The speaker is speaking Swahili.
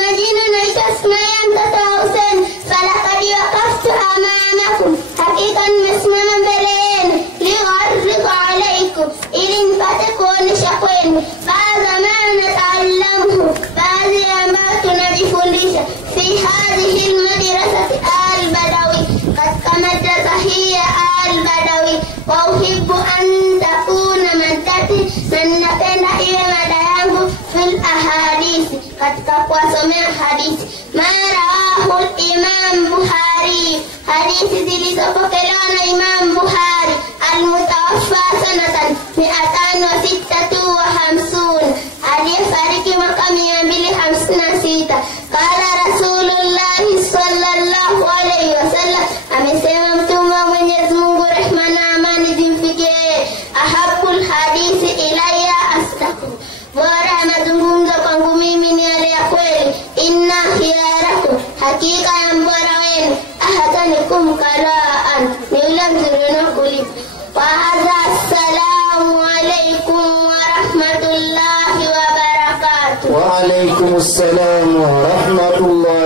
majina naitwa Ismail mtoto wa Hussein. Falaqad waqaftu amamakum, hakika nimesimama mbele yenu. Liu'arrida alaykum, ili nipate kuonesha kwenu baadhi ma nataallamu, baadhi ambayo tunajifundisha fi hadhihi almadrasati al-badawi, katika madrasa hii ya al-badawi. Wa uhibbu an takuna maddati, na ninapenda iwe mada yangu fil ahadithi, katika kuwasomea hadithi. Ma rawahu al-Imam Bukhari, hadithi zilizopokelewa na Imam Bukhari al-mutawaffa sanatan 256, aliyefariki mwaka 256. Qala Rasulullah sallallahu alayhi wasallam, amesema mtume wa Mwenyezi Mungu, rehma na amani zimfikie, ahabul hadithi ilayya asdaqu, bora mazungumzo kwangu mimi ni yale ya kweli. Inna khiyarakum, hakika ya mbora wenu, ahsanikum qara'an, ni yule mzuri na kulipa. Wa hadha, assalamu alaykum wa rahmatullahi wa barakatuh. Wa alaykum assalam wa rahmatullahi